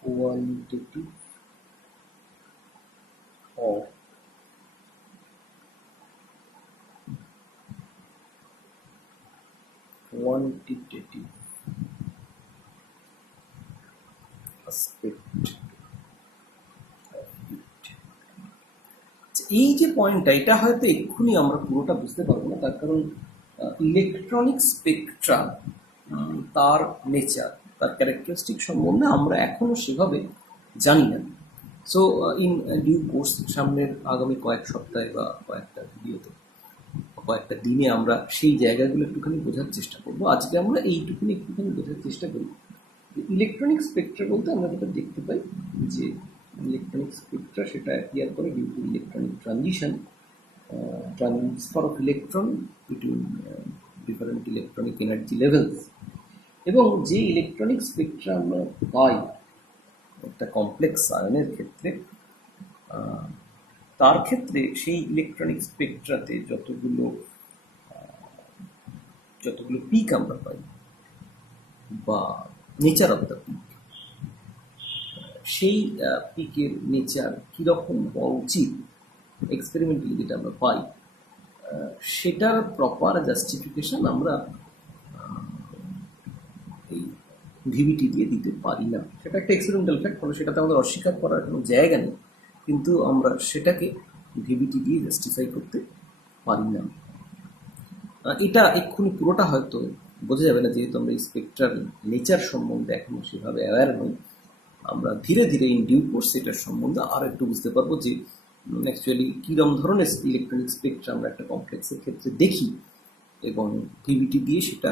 qualitative or quantitative aspect of it. এই যে পয়েন্টটা, এটা হয়তো এক্ষুনি আমরা পুরোটা বুঝতে পারবো না, তার কারণ ইলেকট্রনিক স্পেকট্রা, তার নেচার, তার ক্যারেক্টারিস্টিক সম্বন্ধে আমরা এখনো সেভাবে জানি না। সো ইন ডিউ কোর্স, সামনের আগামী কয়েক সপ্তাহে বা কয়েকটা ভিডিওতে, কয়েকটা দিনে আমরা সেই জায়গাগুলো একটুখানি বোঝার চেষ্টা করবো। আজকে আমরা এইটুকুনি একটুখানি বোঝার চেষ্টা করি। ইলেকট্রনিক স্পেকট্রা বলতে আমরা যেটা দেখতে পাই যে ইলেকট্রনিক স্পেকট্রা সেটা অ্যাপিয়ার করে due to electronic transition, transfer of electron between different electronic energy levels. এবং যে ইলেকট্রনিক স্পেকট্রা আমরা পাই একটা কমপ্লেক্স আয়নের ক্ষেত্রে, তার ক্ষেত্রে সেই ইলেকট্রনিক স্পেকট্রাতে যতগুলো যতগুলো পিক আমরা পাই বা নেচার অফ দ্য পিক, সেই পিকের নেচার কীরকম হওয়া উচিত এক্সপেরিমেন্টালি যেটা আমরা পাই, সেটার প্রপার জাস্টিফিকেশন আমরা এই ভিভিটি দিয়ে দিতে পারি না। সেটা একটা এক্সপেরিমেন্টাল ফ্যাক্ট, ফলে সেটাতে আমাদের অস্বীকার করার কোনো জায়গা নেই, কিন্তু আমরা সেটাকে ভিভিটি দিয়ে জাস্টিফাই করতে পারি না। এটা এক্ষুনি পুরোটা হয়তো বোঝা যাবে না, যেহেতু আমরা এই স্পেকট্রাল নেচার সম্বন্ধে এখনো সেভাবে অ্যাওয়্যার নই। আমরা ধীরে ধীরে ইন ডিউ কোর্স এটার সম্বন্ধে আরও একটু বুঝতে পারবো যে অ্যাকচুয়ালি কীরকম ধরনের ইলেকট্রনিক স্পেকট্রা আমরা একটা কমপ্লেক্সের ক্ষেত্রে দেখি, এবং ভিভিটি দিয়ে সেটা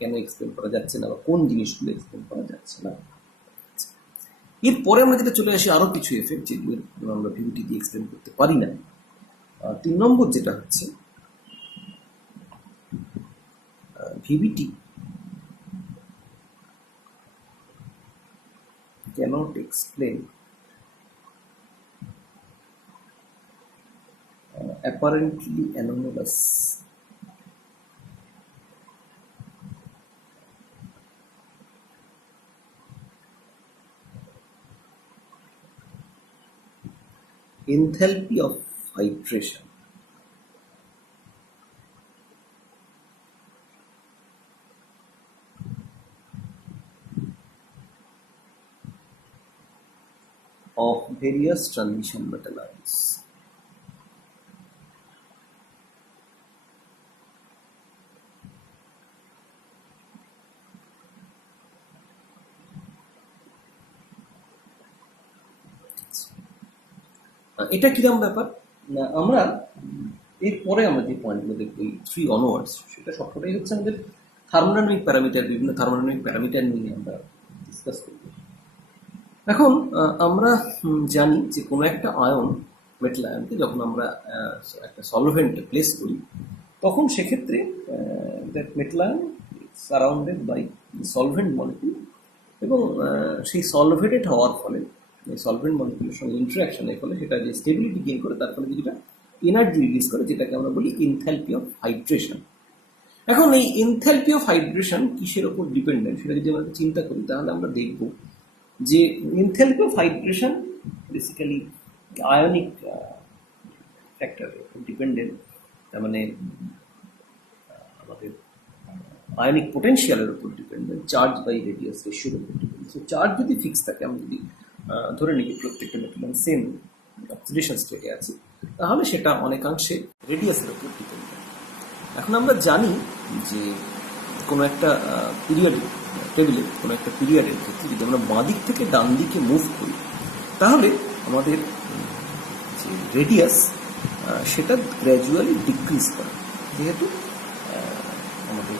কেন এক্সপ্লেন করা যাচ্ছে না বা কোন জিনিসগুলো এক্সপ্লেন করা যাচ্ছে না। এরপরে আমরা যেটা চলে আসি আরও কিছু এফেক্ট যেগুলো আমরা ভিভিটি দিয়ে এক্সপ্লেন করতে পারি না। 3 নম্বর যেটা হচ্ছে VVT cannot explain apparently anomalous enthalpy of hydration. Of various transition metal ions. এটা কিরম ব্যাপার না, আমরা এরপরে আমরা যে পয়েন্টগুলো দেখবো 3 অনওয়ার্ডস, সেটা সবকটাই হচ্ছে আমাদের থার্মোডাইনামিক প্যারামিটার, বিভিন্ন থার্মোডাইনামিক প্যারামিটার নিয়ে আমরা ডিসকাস করব। এখন আমরা জানি যে কোনো একটা আয়ন, মেটাল আয়নকে যখন আমরা একটা সলভেন্টে প্লেস করি, তখন সেক্ষেত্রে that metal ion surrounded by solvent molecule, এবং সেই সলভেটেড হওয়ার ফলে সলভেন্ট মলিকিউলের সঙ্গে ইন্টারাকশনের ফলে সেটা যে স্টেবিলিটি গেইন করে, তার ফলে যেটা এনার্জি রিলিজ করে, যেটাকে আমরা বলি এনথালপি অফ হাইড্রেশন। এখন এই এনথালপি অফ হাইড্রেশন কিসের ওপর ডিপেন্ডেন্ট, সেটা যদি আমরা চিন্তা করি, তাহলে আমরা দেখব যে enthalpy of hydration basically ionic ফ্যাক্টরের উপর ডিপেন্ডেন্ট, তার মানে আমাদের আয়নিক পোটেনশিয়ালের উপর ডিপেন্ডেন্ট, চার্জ বাই রেডিয়াস রেশিওর উপর ডিপেন্ডেন্ট। সো চার্জ যদি ফিক্স থাকে, আমরা যদি ধরে নিই প্রত্যেকটা মেটাল সেম অক্সিডেশন স্টেটে আছে, তাহলে সেটা অনেকাংশে রেডিয়াসের উপর ডিপেন্ডেন্ট। এখন আমরা জানি যে কোনো একটা পিরিয়ডে টেবিলে কোনো একটা পিরিয়ডের ক্ষেত্রে যদি আমরা বাঁ দিক থেকে ডান দিকে মুভ করি, তাহলে আমাদের যে রেডিয়াস সেটা গ্র্যাজুয়ালি ডিক্রিজ করে, যেহেতু আমাদের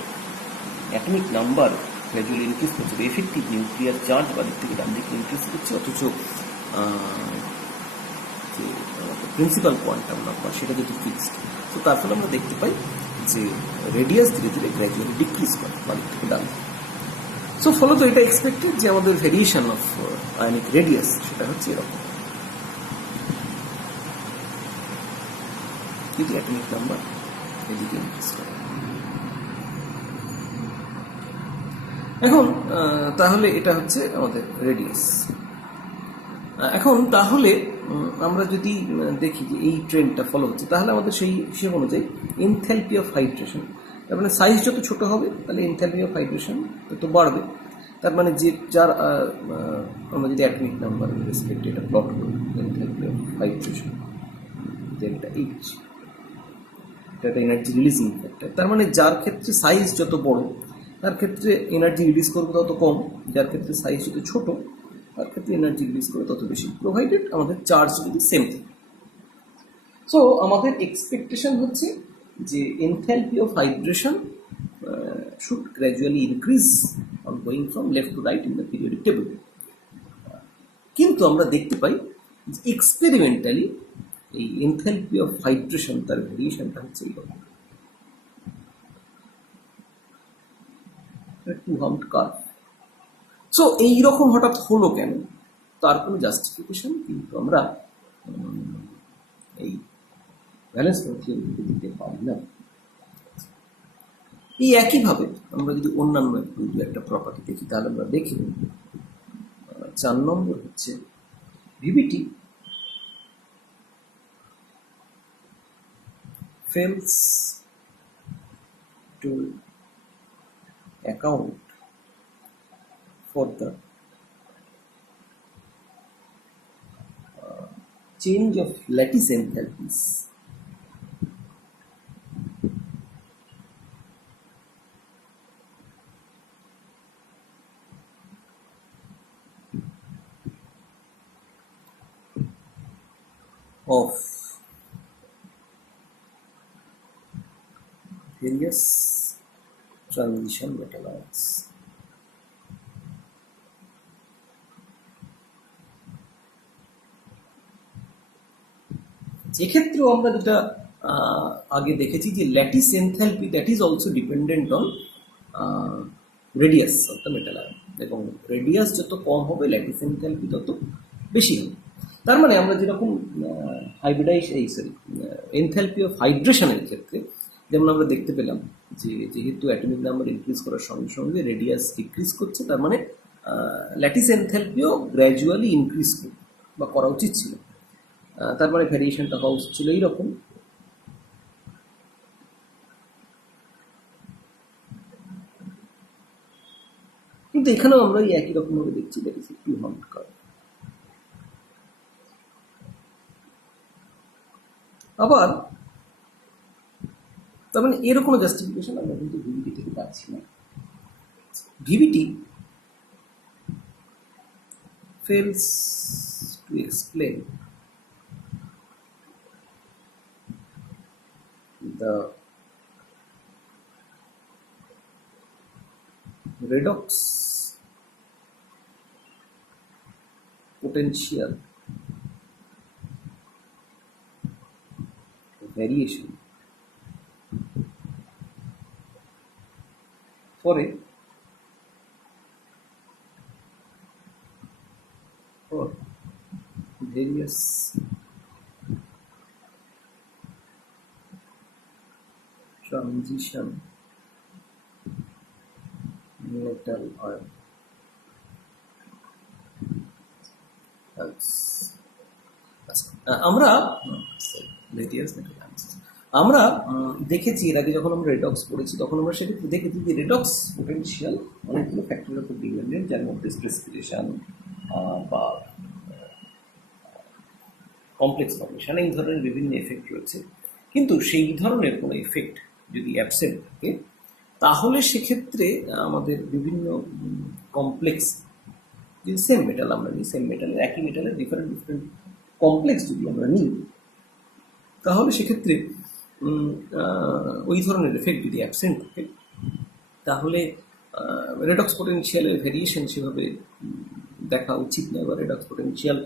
অ্যাটমিক নাম্বার গ্র্যাজুয়ালি ইনক্রিজ করছে, এফেক্টিভ নিউক্লিয়ার চার্জ বাদিক থেকে ডান দিকে ইনক্রিজ করছে, অথচ যে প্রিন্সিপাল কোয়ান্টাম নাম্বার সেটা যদি ফিক্সড, তো তার ফলে আমরা দেখতে পাই যে রেডিয়াস ধীরে ধীরে গ্র্যাজুয়ালি ডিক্রিজ করে বাদিক থেকে ডান দিকে। সো ফলত এটা এক্সপেক্টেড যে আমাদের ভেরিয়েশন অফ আয়নিক রেডিয়াস সেটা হচ্ছে এরকম, কিন্তু অ্যাটমিক নাম্বার এদিকে ইনক্রিজ করে। এখন তাহলে এটা হচ্ছে আমাদের রেডিয়াস। এখন তাহলে আমরা যদি দেখি যে এই ট্রেন্ডটা ফলো হচ্ছে, তাহলে আমাদের সেই হিসেব অনুযায়ী এনথালপি অফ হাইড্রেশন, তার মানে সাইজ যত ছোট হবে তাহলে এনথালপি অফ হাইড্রেশন তত বাড়বে। তার মানে যে যার আমরা যদি অ্যাটমিক নাম্বার রেসপেক্ট এটা প্লট করি, enthalpy of hydration delta H, এটা একটা এনার্জি রিলিজিং ফ্যাক্টর। তার মানে যার ক্ষেত্রে সাইজ যত বড়, তার ক্ষেত্রে এনার্জি রিলিজ করবে তত কম, যার ক্ষেত্রে সাইজ যত ছোট, তার ক্ষেত্রে এনার্জি রিলিজ করে তত বেশি, প্রোভাইডেড আমাদের চার্জ যদি সেম থাকে। সো আমাদের এক্সপেকটেশন হচ্ছে যে enthalpy of hydration should gradually increase on going from left to right in the periodic table. কিন্তু আমরা দেখতে পাই যে এক্সপেরিমেন্টালি এই এনথালপি অফ হাইড্রেশন তার ভেরিয়েশনটা হচ্ছে এইরকম, টু হাম্পড কার্ভ। সো এইরকম হঠাৎ হলো কেন, তার কোনো জাস্টিফিকেশন কিন্তু আমরা এই ভ্যালেন্স থিওরি দিতে পারি না। এই একইভাবে আমরা যদি অন্যান্য একটা প্রপার্টি দেখি তাহলে আমরা দেখি 4 নম্বর হচ্ছে VVT fails to account for the change of lattice enthalpies of various transition metal ions. এক্ষেত্রেও আমরা যেটা আগে দেখেছি যে lattice enthalpy that is also dependent on radius of the metal ion, এবং রেডিয়াস যত কম হবে ল্যাটিস এনথ্যালপি তত বেশি হবে। তার মানে আমরা যেরকম এনথ্যালপি অফ হাইড্রেশনের ক্ষেত্রে যেমন আমরা দেখতে পেলাম যে যেহেতু অ্যাটমিক নাম্বার ইনক্রিজ করার সঙ্গে সঙ্গে রেডিয়াস ডিক্রিজ করছে, তার মানে ল্যাটিস এনথ্যালপিও গ্র্যাজুয়ালি ইনক্রিজ করবে বা করা উচিত ছিল। তার মানে ভ্যারিয়েশনটা হওয়া উচিত ছিল এইরকম। কিন্তু এখানেও আমরা এই একই রকম ভাবে দেখছি, that is a two horn curve. আবার তার মানে এরও কোনো জাস্টিফিকেশন আমরা কিন্তু ভিভিটি থেকে পাচ্ছি না। VVT fails to explain the redox potential variation for various transition metal ion. আমরা দেখেছি এর আগে যখন আমরা রেডক্স পড়েছি তখন আমরা সেটা দেখেছি যে রেডক্স পোটেনশিয়াল অনেকগুলো ফ্যাক্টরের উপর ডিপেন্ডেন্ট, যার মধ্যে প্রেসিপিটেশন বা কমপ্লেক্স ফর্মেশন এই ধরনের বিভিন্ন এফেক্ট রয়েছে। কিন্তু সেই ধরনের কোনো এফেক্ট যদি অ্যাবসেন্ট থাকে তাহলে সেক্ষেত্রে আমাদের বিভিন্ন কমপ্লেক্স যদি সেম মেটাল আমরা নিই, সেম মেটালের একই মেটালের ডিফারেন্ট ডিফারেন্ট কমপ্লেক্স যদি আমরা নিই তাহলে সেক্ষেত্রে ওই ধরনের এফেক্ট যদি অ্যাবসেন্ট থাকে তাহলে রেডক্স পোটেনশিয়ালের ভেরিয়েশন সেভাবে দেখা উচিত নয়, বা রেডক্স পোটেনশিয়াল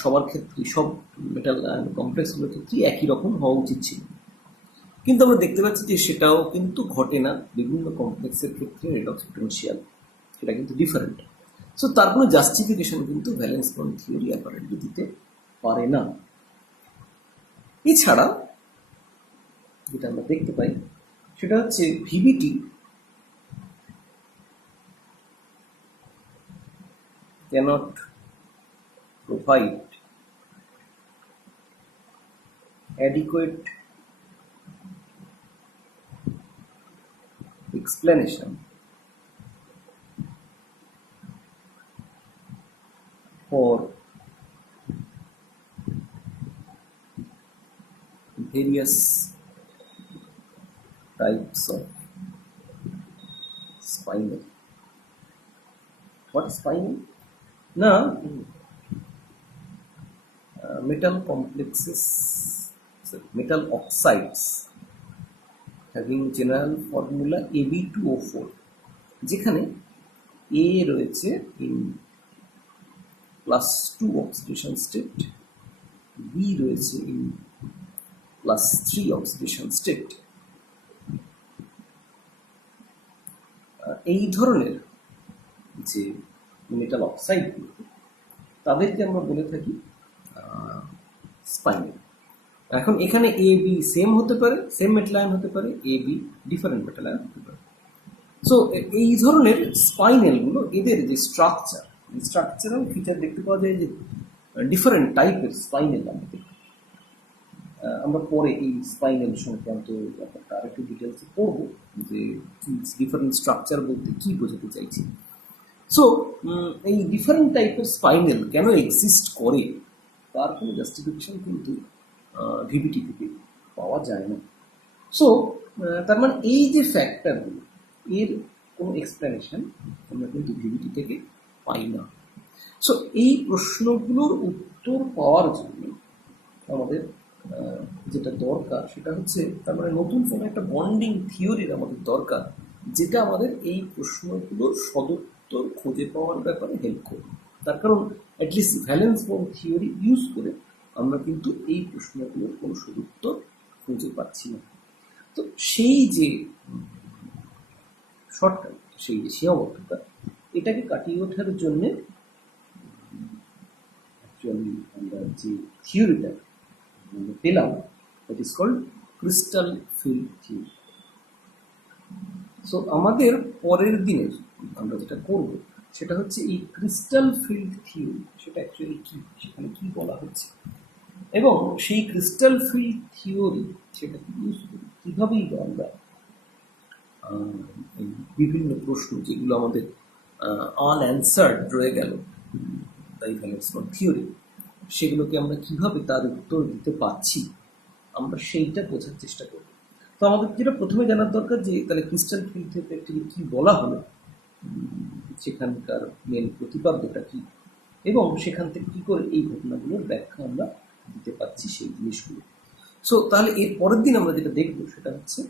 সবার ক্ষেত্রে সব মেটাল কমপ্লেক্সগুলোর ক্ষেত্রেই একই রকম হওয়া উচিত ছিল। কিন্তু আমরা দেখতে পাচ্ছি যে সেটাও কিন্তু ঘটে না, বিভিন্ন কমপ্লেক্সের ক্ষেত্রে রেডক্স পোটেনশিয়াল সেটা কিন্তু ডিফারেন্ট। সো তার কোনো জাস্টিফিকেশন কিন্তু ভ্যালেন্স বন্ড থিওরি অ্যাপারেন্টলি দিতে পারে না। এছাড়া যেটা আমরা দেখতে পাই সেটা হচ্ছে VVT cannot provide adequate explanation for various types of spinel. What is spinel? Now, metal complexes, metal oxides having general formula AB2O4, যেখানে A রয়েছে in +2 oxidation state, B রয়েছে in +3 oxidation state। এই ধরনের যে মেটাল অক্সাইডগুলো তাদেরকে আমরা বলে থাকি স্পাইনেল। এখন এখানে এ বি সেম হতে পারে, সেম মেটাল আয়ন হতে পারে, A B different metal ion হতে পারে। সো এই ধরনের স্পাইনেলগুলো, এদের যে স্ট্রাকচারাল ফিচার দেখতে পাওয়া যায় যে ডিফারেন্ট টাইপের স্পাইনেল আমাদের। আমরা পরে এই স্পাইনাল সংক্রান্ত ব্যাপারটা আরেকটু ডিটেলসে পড়বো যে ডিফারেন্ট স্ট্রাকচার বলতে কি বোঝাতে চাইছি। সো এই ডিফারেন্ট টাইপের স্পাইনাল কেন এক্সিস্ট করে তার কোনো জাস্টিফিকেশন কিন্তু ভিভিটি থেকে পাওয়া যায় না। সো তার মানে এই যে ফ্যাক্টরগুলো, এর কোনো এক্সপ্লেনেশন আমরা কিন্তু ভিভিটি থেকে পাই না। সো এই প্রশ্নগুলোর উত্তর পাওয়ার জন্য আমাদের যেটা দরকার সেটা হচ্ছে, তার মানে নতুন কোনো একটা বন্ডিং থিওরির আমাদের দরকার, যেটা আমাদের এই প্রশ্নগুলোর সদুত্তর খুঁজে পাওয়ার ব্যাপারে হেল্প করবে। তার কারণ at least valence bond theory use করে আমরা কিন্তু এই প্রশ্নগুলোর কোনো সদুত্তর খুঁজে পাচ্ছি না। তো সেই যে শর্টকাট, সেই যে সীমাবদ্ধতা, এটাকে কাটিয়ে ওঠার জন্যে অ্যাকচুয়ালি আমরা যে থিওরিটা পেলাম, that is called crystal field theory. So আমাদের পরের দিনের আমরা যেটা করব সেটা হচ্ছে এই ক্রিস্টাল ফিল্ড থিওরি, সেটা অ্যাকচুয়ালি কি, সেখানে কি বলা হচ্ছে, এবং সেই ক্রিস্টাল ফিল্ড থিওরি সেটাকে ইউজ করি কীভাবেই আমরা এই বিভিন্ন প্রশ্ন যেগুলো আমাদের আনঅ্যান্সার্ড রয়ে গেল তাই ভ্যালেন্স বন্ড থিওরি, সেগুলোকে আমরা কিভাবে তার উত্তর দিতে পারছি আমরা সেইটা বোঝার চেষ্টা করব। তো আমাদের যেটা প্রথমে জানার দরকার যে তাহলে ক্রিস্টাল ফিল্ড থেকে অ্যাকচুয়ালি কী বলা হলো, সেখানকার মেন প্রতিপাদ্যটা কী, এবং সেখান থেকে কী করে এই ঘটনাগুলোর ব্যাখ্যা আমরা দিতে পারছি সেই জিনিসগুলো। সো তাহলে এর পরের দিন আমরা যেটা দেখব সেটা হচ্ছে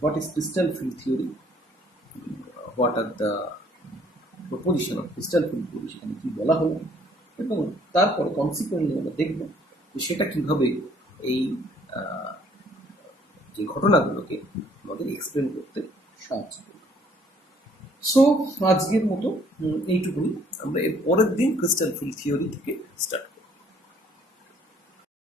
what is crystal field theory, what are the proposition of crystal field theory, সেখানে কী বলা হলো, এবং তারপরে কনসিকুয়েন্টলি আমরা দেখব যে সেটা কীভাবে এই যে ঘটনাগুলোকে আমাদের এক্সপ্লেন করতে সাহায্য করবে। সো আজকের মতো এইটুকুনি, আমরা এর পরের দিন ক্রিস্টাল ফিল্ড থিওরি থেকে স্টার্ট